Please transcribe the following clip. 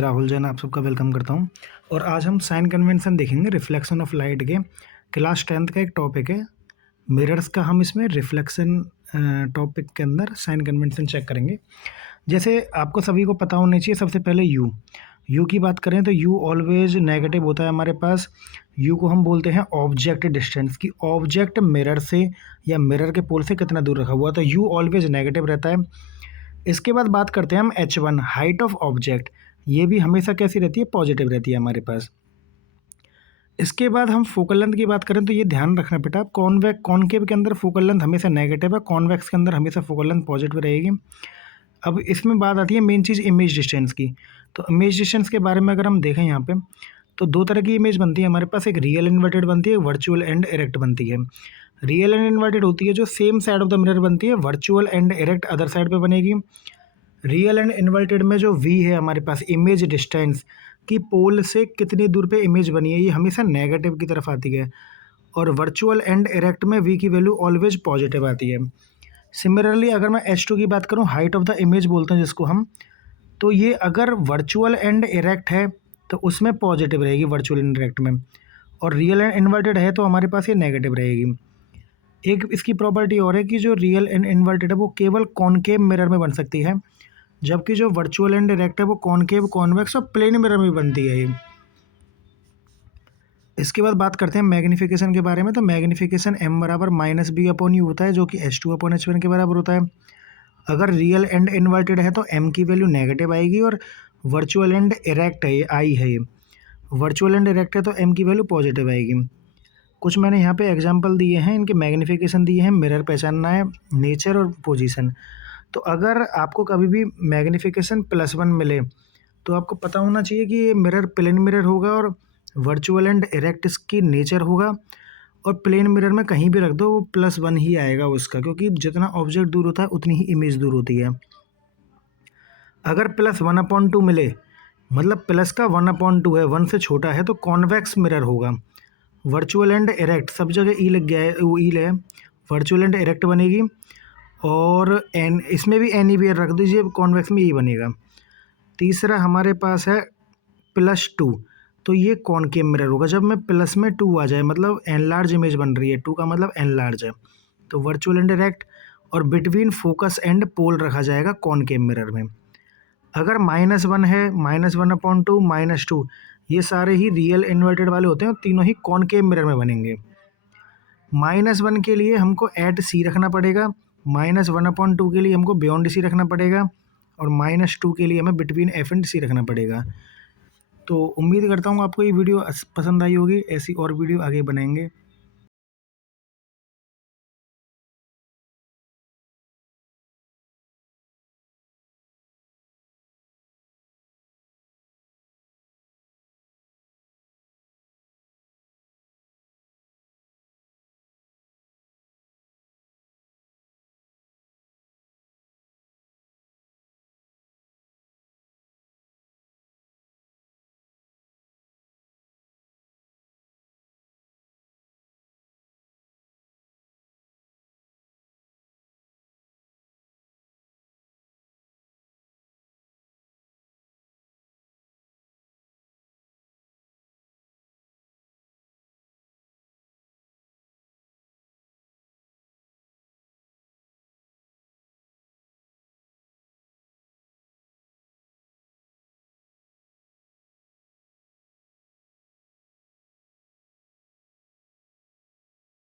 राहुल जैन आप सबका वेलकम करता हूँ। और आज हम साइन कन्वेंशन देखेंगे रिफ्लेक्शन ऑफ लाइट के। क्लास 10th का एक टॉपिक है मिरर्स का। हम इसमें रिफ्लेक्शन टॉपिक के अंदर साइन कन्वेंशन चेक करेंगे। जैसे आपको सभी को पता होना चाहिए, सबसे पहले यू की बात करें तो यू ऑलवेज नेगेटिव होता है हमारे पास। यू को हम बोलते हैं ऑब्जेक्ट डिस्टेंस, की ऑब्जेक्ट मिरर से या मिरर के पोल से कितना दूर रखा हुआ, तो यू ऑलवेज नेगेटिव रहता है। इसके बाद बात करते हैं हम h1 हाइट ऑफ ऑब्जेक्ट। ये भी हमेशा कैसी रहती है, पॉजिटिव रहती है हमारे पास। इसके बाद हम फोकल लेंथ की बात करें तो ये ध्यान रखना बेटा, कॉनकेव के अंदर फोकल लेंथ हमेशा नेगेटिव है, कॉन्वेक्स के अंदर हमेशा फोकल लेंथ पॉजिटिव रहेगी। अब इसमें बात आती है मेन चीज़ इमेज डिस्टेंस की। तो इमेज डिस्टेंस के बारे में अगर हम देखें यहाँ पे, तो दो तरह की इमेज बनती है हमारे पास, एक रियल इन्वर्टेड बनती है, वर्चुअल एंड इरेक्ट बनती है। रियल एंड इन्वर्टेड होती है जो same side of the mirror बनती है, virtual and erect other side पे बनेगी। रियल एंड इन्वर्टेड में जो वी है हमारे पास, इमेज डिस्टेंस की पोल से कितनी दूर पे इमेज बनी है, ये हमेशा नेगेटिव की तरफ आती है। और वर्चुअल एंड इरेक्ट में वी की वैल्यू ऑलवेज पॉजिटिव आती है। सिमिलरली अगर मैं H2 की बात करूँ, हाइट ऑफ द इमेज बोलते हैं जिसको हम, तो ये अगर वर्चुअल एंड इरेक्ट है तो उसमें पॉजिटिव रहेगी वर्चुअल एंड इरेक्ट में, और रियल एंड इन्वर्टेड है तो हमारे पास ये नेगेटिव रहेगी। एक इसकी प्रॉपर्टी और है कि जो रियल एंड इन्वर्टेड है वो केवल कॉनकेव मिरर में बन सकती है, जबकि जो वर्चुअल एंड डायरेक्ट है वो कॉनकेव, कॉन्वेक्स और प्लेन मिरर में बनती है ये। इसके बाद बात करते हैं मैग्नीफिकेशन के बारे में। तो मैग्नीफिकेशन m बराबर -b अपॉन यू होता है, जो कि H2 अपॉन H1 के बराबर होता है। अगर रियल एंड इन्वर्टेड है तो m की वैल्यू नेगेटिव आएगी, और वर्चुअल एंड इरेक्ट है, ये आई है, ये वर्चुअल एंड इरेक्ट है तो m की वैल्यू पॉजिटिव आएगी। कुछ मैंने यहाँ पे एग्जांपल दिए हैं, इनके मैग्नीफिकेशन दिए हैं, मिरर पहचानना है, नेचर और पोजीशन। तो अगर आपको कभी भी मैग्नीफिकेशन +1 मिले तो आपको पता होना चाहिए कि ये मिरर प्लेन मिरर होगा, और वर्चुअल एंड इरेक्ट इसकी नेचर होगा। और प्लेन मिरर में कहीं भी रख दो वो +1 ही आएगा उसका, क्योंकि जितना ऑब्जेक्ट दूर होता है उतनी ही इमेज दूर होती है। अगर +1/2 मिले, मतलब प्लस का 1/2 है, 1 से छोटा है, तो कॉन्वेक्स मिरर होगा। वर्चुअल एंड इरेक्ट, सब जगह ई लग गया है, वो ई है, वर्चुअल एंड इरेक्ट बनेगी। और एन, इसमें भी एनी भी रख दीजिए, कॉन्वेक्स में यही बनेगा। तीसरा हमारे पास है +2, तो ये कॉनकेव मिरर होगा। जब मैं प्लस में 2 आ जाए, मतलब एन लार्ज इमेज बन रही है, 2 का मतलब एन लार्ज है, तो वर्चुअल एंड डायरेक्ट और बिटवीन फोकस एंड पोल रखा जाएगा कॉनकेव मिरर में। अगर -1 है, -1/2, -2, ये सारे ही रियल इन्वर्टेड वाले होते हैं, तीनों ही कॉनकेव मिरर में बनेंगे। -1 के लिए हमको एट सी रखना पड़ेगा, -1/2 के लिए हमको बियॉन्ड सी रखना पड़ेगा, और -2 के लिए हमें बिटवीन एफ एंड सी रखना पड़ेगा। तो उम्मीद करता हूँ आपको ये वीडियो पसंद आई होगी। ऐसी और वीडियो आगे बनाएंगे।